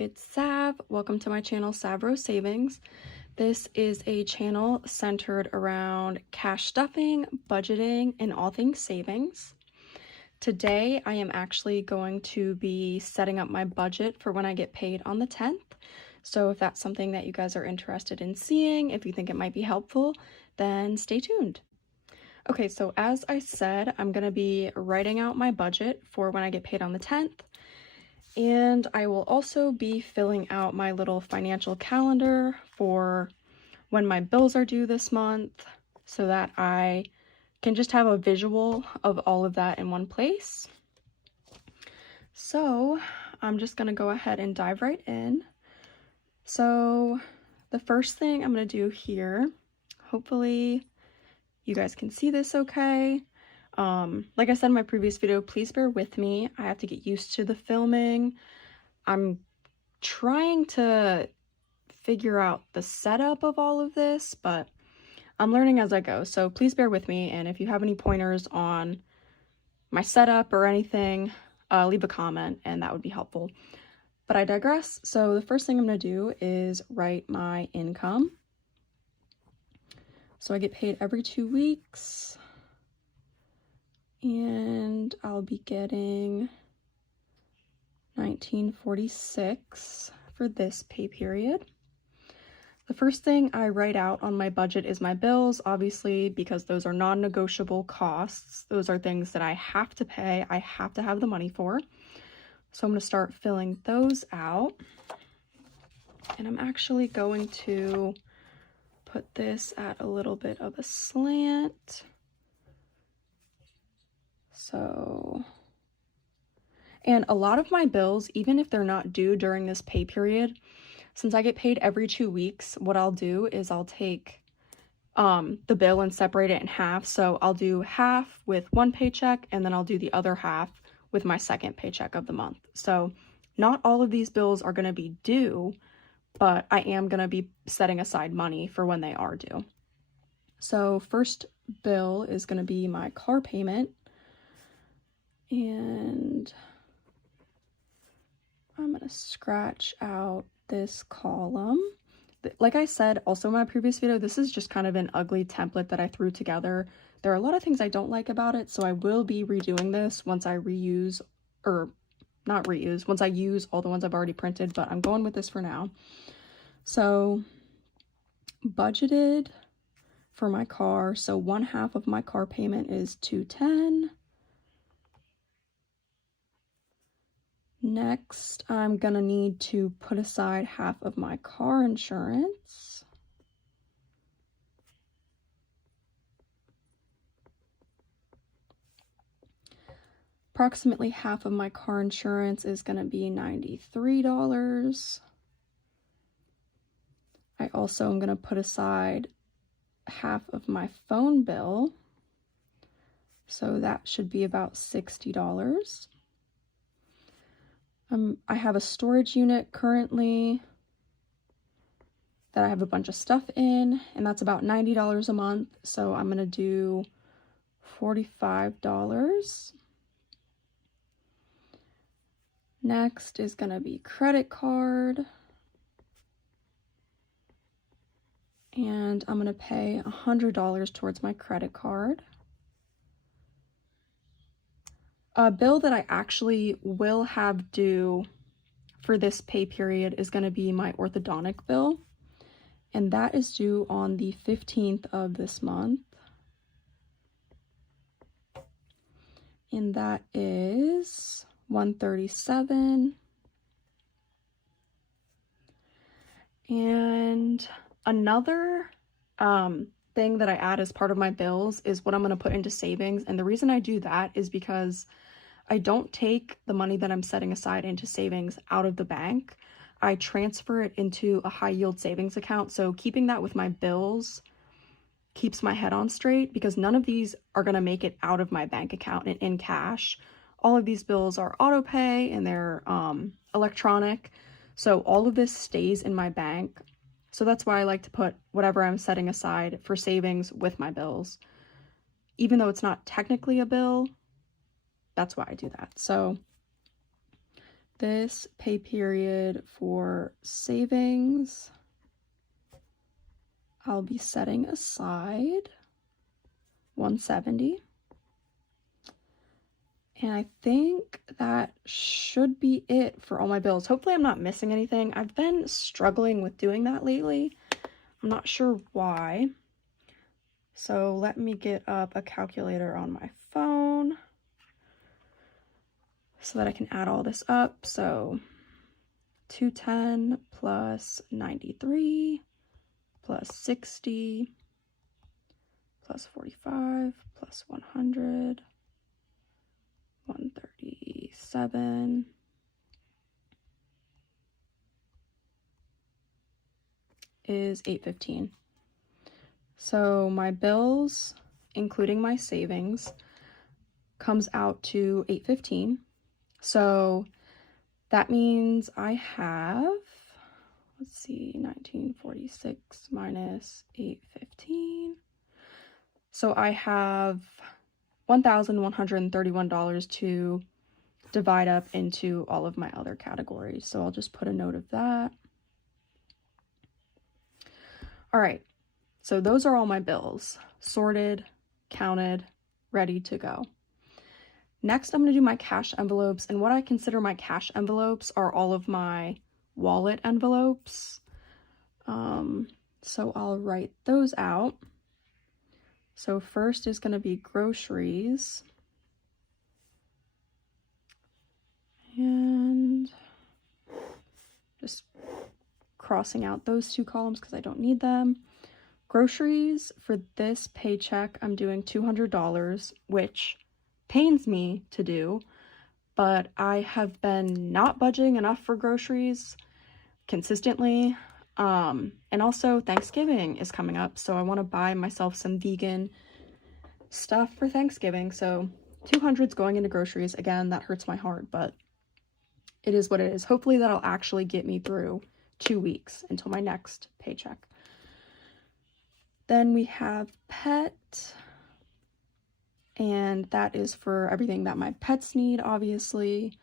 it's Sav. Welcome to my channel, SavRoseSavings. This is a channel centered around cash stuffing, budgeting, and all things savings. Today, I am actually going to be setting up my budget for when I get paid on the 10th. So if that's something that you guys are interested in seeing, if you think it might be helpful, then stay tuned. Okay, so as I said, I'm going to be writing out my budget for when I get paid on the 10th. And I will also be filling out my little financial calendar for when my bills are due this month so that I can just have a visual of all of that in one place. So I'm just going to go ahead and dive right in. So the first thing I'm going to do here, hopefully you guys can see this okay. Like I said in my previous video, please bear with me. I have to get used to the filming. I'm trying to figure out the setup of all of this, but I'm learning as I go. So please bear with me. And if you have any pointers on my setup or anything, leave a comment and that would be helpful. But I digress. So the first thing I'm going to do is write my income. So I get paid every 2 weeks. And I'll be getting $19.46 for this pay period. The first thing I write out on my budget is my bills, obviously, because those are non-negotiable costs. Those are things that I have to pay. I have to have the money for. So I'm going to start filling those out. And I'm actually going to put this at a little bit of a slant. So, and a lot of my bills, even if they're not due during this pay period, since I get paid every 2 weeks, what I'll do is I'll take the bill and separate it in half. So I'll do half with one paycheck and then I'll do the other half with my second paycheck of the month. So not all of these bills are going to be due, but I am going to be setting aside money for when they are due. So first bill is going to be my car payment. And I'm going to scratch out this column. Like I said, also in my previous video, this is just kind of an ugly template that I threw together. There are a lot of things I don't like about it, so I will be redoing this once I reuse, or not reuse, once I use all the ones I've already printed, but I'm going with this for now. So budgeted for my car, so 1/2 of my car payment is $210. Next, I'm gonna need to put aside half of my car insurance. Approximately half of my car insurance is gonna be $93. I also am gonna put aside half of my phone bill. So that should be about $60. I have a storage unit currently that I have a bunch of stuff in, and that's about $90 a month. So I'm going to do $45. Next is going to be credit card. And I'm going to pay $100 towards my credit card. A bill that I actually will have due for this pay period is going to be my orthodontic bill, and that is due on the 15th of this month, and that is $137. And another thing that I add as part of my bills is what I'm going to put into savings. And the reason I do that is because I don't take the money that I'm setting aside into savings out of the bank. I transfer it into a high yield savings account. So keeping that with my bills keeps my head on straight, because none of these are going to make it out of my bank account and in cash. All of these bills are auto pay and they're electronic. So all of this stays in my bank. So that's why I like to put whatever I'm setting aside for savings with my bills. Even though it's not technically a bill, that's why I do that. So this pay period for savings, I'll be setting aside $170. And I think that should be it for all my bills. Hopefully I'm not missing anything. I've been struggling with doing that lately. I'm not sure why. So let me get up a calculator on my phone so that I can add all this up. So 210 plus 93 plus 60 plus 45 plus 100, 137 is $815. So my bills, including my savings, comes out to $815. So that means I have, let's see, 1946 minus 815. So I have $1,131 to divide up into all of my other categories. So I'll just put a note of that. All right. So those are all my bills, sorted, counted, ready to go. Next, I'm going to do my cash envelopes, and what I consider my cash envelopes are all of my wallet envelopes. So I'll write those out. So first is going to be groceries. And just crossing out those two columns because I don't need them. Groceries, for this paycheck, I'm doing $200, which pains me to do, but I have been not budgeting enough for groceries consistently. And also Thanksgiving is coming up, so I want to buy myself some vegan stuff for Thanksgiving. So 200's going into groceries. Again, that hurts my heart, but it is what it is. Hopefully that'll actually get me through 2 weeks until my next paycheck. Then we have pet, and that is for everything that my pets need, obviously.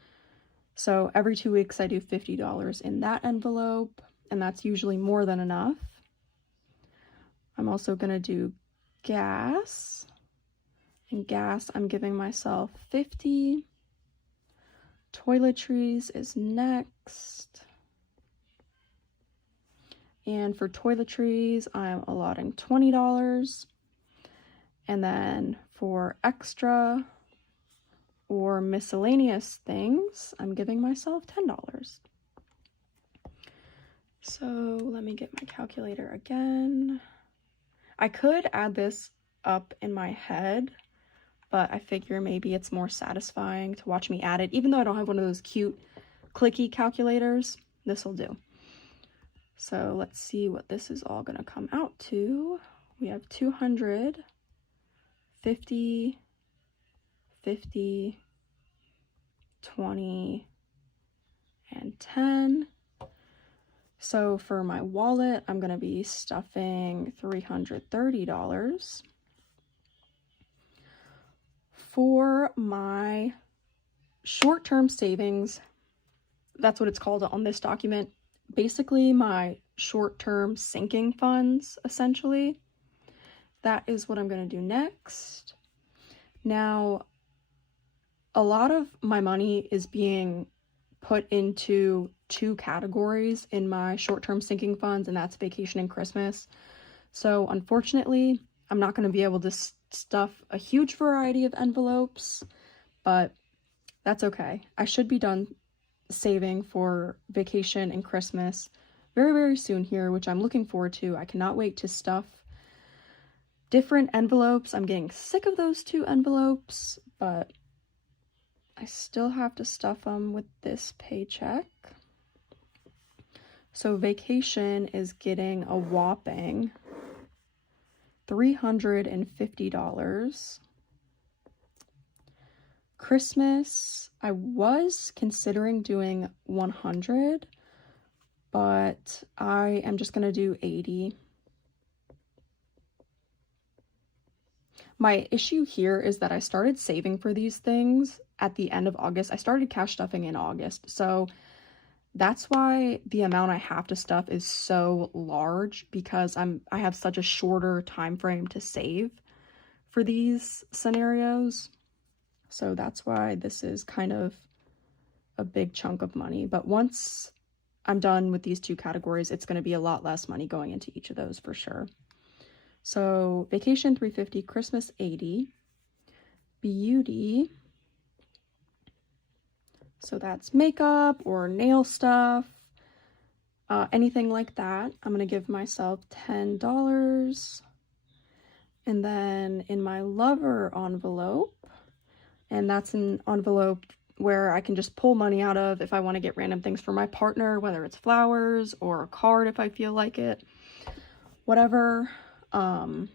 So every 2 weeks I do $50 in that envelope, and that's usually more than enough. I'm also going to do gas, and gas I'm giving myself $50. Toiletries is next. And for toiletries, I'm allotting $20. And then for extra or miscellaneous things, I'm giving myself $10. So let me get my calculator again. I could add this up in my head, but I figure maybe it's more satisfying to watch me add it. Even though I don't have one of those cute clicky calculators, this will do. So let's see what this is all going to come out to. We have 200, 50, 50, 20, and 10. So for my wallet, I'm going to be stuffing $330. For my short-term savings, that's what it's called on this document. Basically my short-term sinking funds, essentially. That is what I'm going to do next. Now, a lot of my money is being put into 2 categories in my short-term sinking funds, and that's vacation and Christmas. So unfortunately, I'm not going to be able to stuff a huge variety of envelopes, but that's okay. I should be done saving for vacation and Christmas very, very soon here, which I'm looking forward to. I cannot wait to stuff different envelopes. I'm getting sick of those 2 envelopes, but I still have to stuff them with this paycheck. So vacation is getting a whopping $350. Christmas, I was considering doing 100, but I am just going to do 80. My issue here is that I started saving for these things at the end of August. I started cash stuffing in August, so that's why the amount I have to stuff is so large, because I have such a shorter time frame to save for these scenarios. So that's why this is kind of a big chunk of money. But once I'm done with these two categories, it's going to be a lot less money going into each of those for sure. So vacation $350, Christmas $80, beauty, so that's makeup or nail stuff, anything like that. I'm going to give myself $10. And then in my lover envelope, and that's an envelope where I can just pull money out of if I want to get random things for my partner, whether it's flowers or a card if I feel like it, whatever. I'm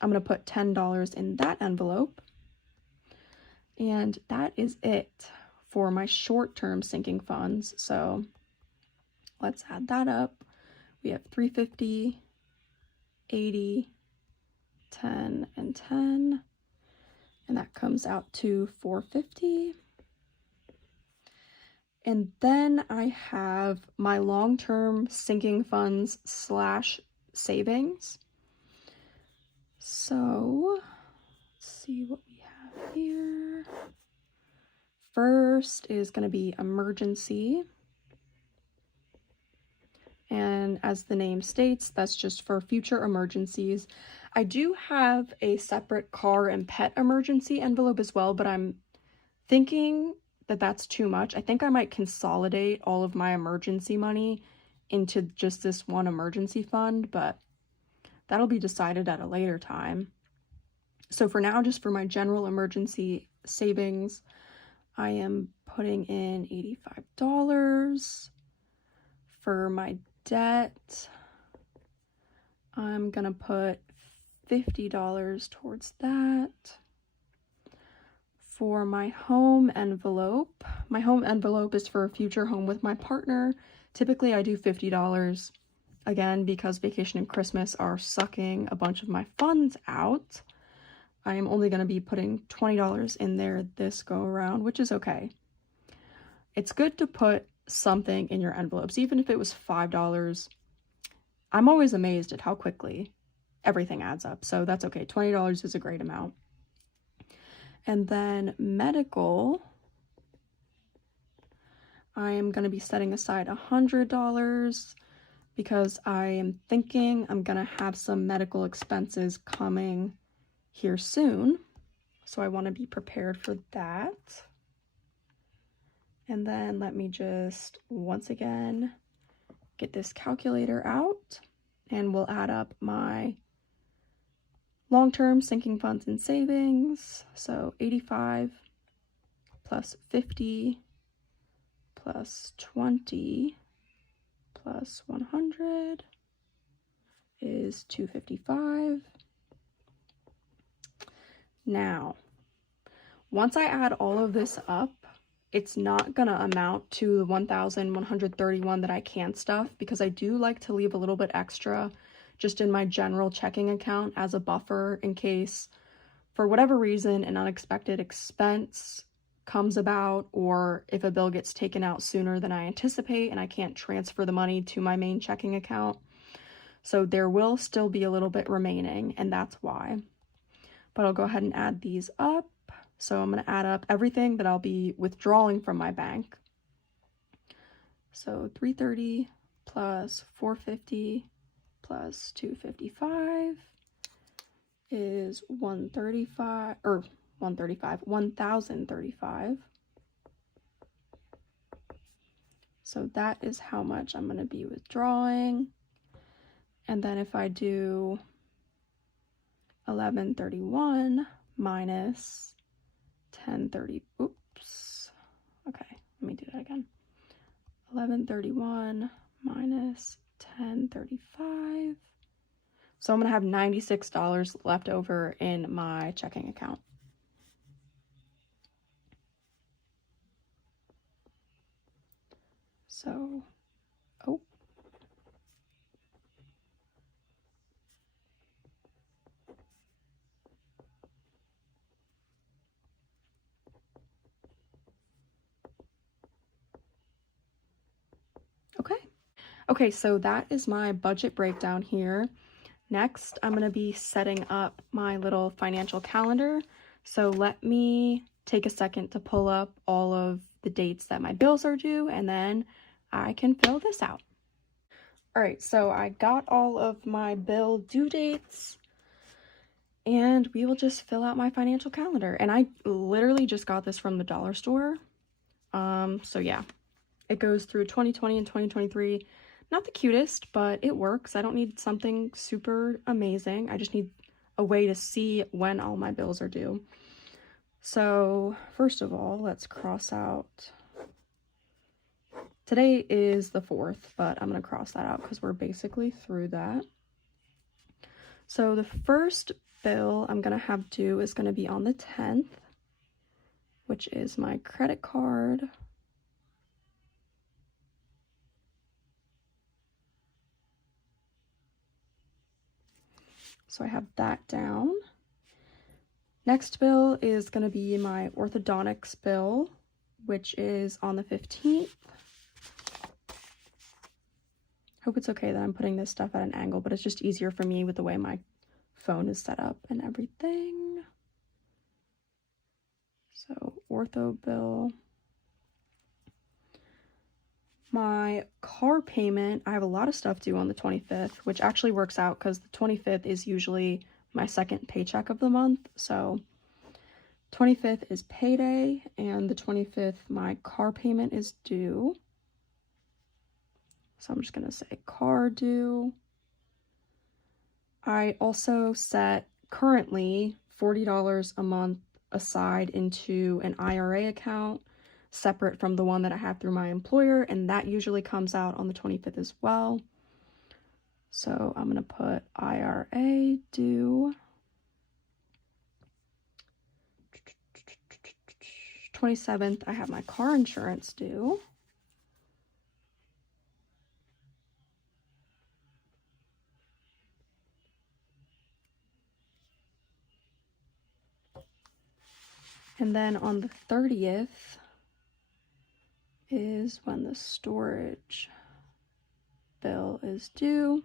going to put $10 in that envelope. And that is it for my short-term sinking funds. So let's add that up. We have 350, 80, 10, and 10. And that comes out to 450. And then I have my long-term sinking funds / savings. So let's see what we have here. First is going to be emergency. And as the name states, that's just for future emergencies. I do have a separate car and pet emergency envelope as well, but I'm thinking that that's too much. I think I might consolidate all of my emergency money into just this one emergency fund, but that'll be decided at a later time. So for now, just for my general emergency savings, I am putting in $85. For my debt, I'm gonna put $50 towards that. For my home envelope is for a future home with my partner. Typically I do $50, again, because vacation and Christmas are sucking a bunch of my funds out. I am only going to be putting $20 in there this go around, which is okay. It's good to put something in your envelopes, even if it was $5. I'm always amazed at how quickly everything adds up, so that's okay. $20 is a great amount. And then medical, I am going to be setting aside $100 because I am thinking I'm going to have some medical expenses coming here soon. So I want to be prepared for that. And then let me just once again get this calculator out, and we'll add up my long-term sinking funds and savings. So 85 plus 50 plus 20 plus 100 is 255. Now, once I add all of this up, it's not gonna amount to the 1,131 that I can stuff, because I do like to leave a little bit extra just in my general checking account as a buffer in case, for whatever reason, an unexpected expense comes about, or if a bill gets taken out sooner than I anticipate and I can't transfer the money to my main checking account. So there will still be a little bit remaining, and that's why. But I'll go ahead and add these up. So I'm going to add up everything that I'll be withdrawing from my bank. So 330 plus 450 plus 255 is 1,035. So that is how much I'm going to be withdrawing. And then if I do 1131 minus 1030, oops, okay, let me do that again. 1131 minus 1035. So I'm gonna have $96 left over in my checking account. So, oh. Okay, so that is my budget breakdown here. Next, I'm going to be setting up my little financial calendar. So let me take a second to pull up all of the dates that my bills are due, and then I can fill this out. All right, so I got all of my bill due dates, and we will just fill out my financial calendar. And I literally just got this from the dollar store. So yeah, it goes through 2020 and 2023. Not the cutest, but it works. I don't need something super amazing. I just need a way to see when all my bills are due. So first of all, let's cross out. Today is the 4th, but I'm going to cross that out because we're basically through that. So the first bill I'm going to have due is going to be on the 10th, which is my credit card. So I have that down. Next bill is going to be my orthodontics bill, which is on the 15th. Hope it's okay that I'm putting this stuff at an angle, but it's just easier for me with the way my phone is set up and everything. So ortho bill. My car payment, I have a lot of stuff due on the 25th, which actually works out because the 25th is usually my second paycheck of the month. So 25th is payday, and the 25th my car payment is due. So I'm just going to say car due. I also set currently $40 a month aside into an IRA account separate from the one that I have through my employer, and that usually comes out on the 25th as well. So I'm going to put IRA due. 27th, I have my car insurance due. And then on the 30th is when the storage bill is due.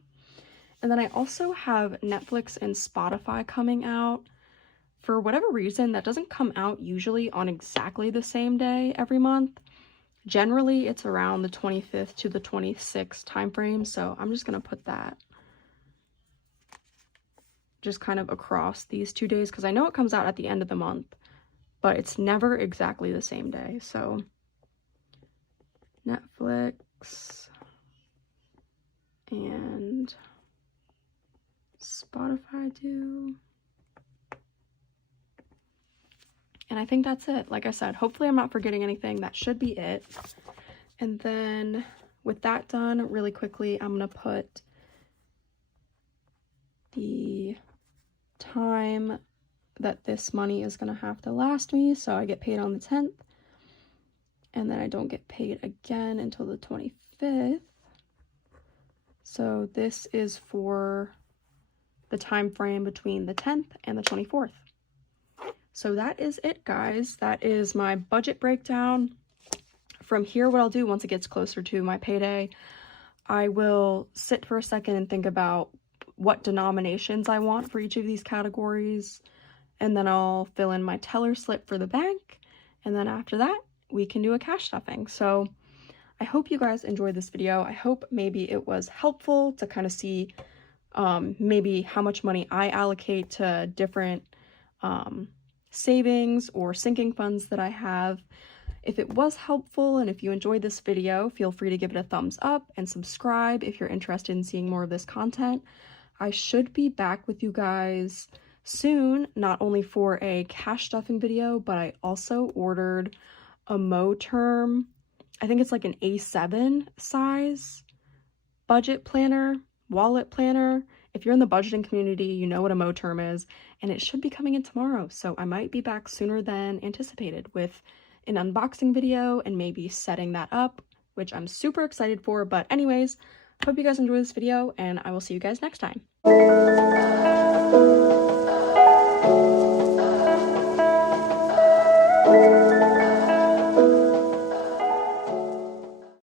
And then I also have Netflix and Spotify coming out. For whatever reason, that doesn't come out usually on exactly the same day every month. Generally, it's around the 25th to the 26th time frame, so I'm just going to put that just kind of across these 2 days because I know it comes out at the end of the month, but it's never exactly the same day. So Netflix and Spotify due. And I think that's it. Like I said, hopefully I'm not forgetting anything. That should be it. And then with that done, really quickly, I'm going to put the time that this money is going to have to last me. So I get paid on the 10th. And then I don't get paid again until the 25th. So this is for the time frame between the 10th and the 24th. So that is it, guys. That is my budget breakdown. From here, what I'll do once it gets closer to my payday, I will sit for a second and think about what denominations I want for each of these categories. And then I'll fill in my teller slip for the bank. And then after that, we can do a cash stuffing. So I hope you guys enjoyed this video. I hope maybe it was helpful to kind of see maybe how much money I allocate to different savings or sinking funds that I have. If it was helpful and if you enjoyed this video, feel free to give it a thumbs up and subscribe if you're interested in seeing more of this content. I should be back with you guys soon, not only for a cash stuffing video, but I also ordered a Mo Term. I think it's like an A7 size budget planner, wallet planner. If you're in the budgeting community, you know what a Mo Term is, and it should be coming in tomorrow. So I might be back sooner than anticipated with an unboxing video and maybe setting that up, which I'm super excited for. But anyways, hope you guys enjoyed this video, and I will see you guys next time.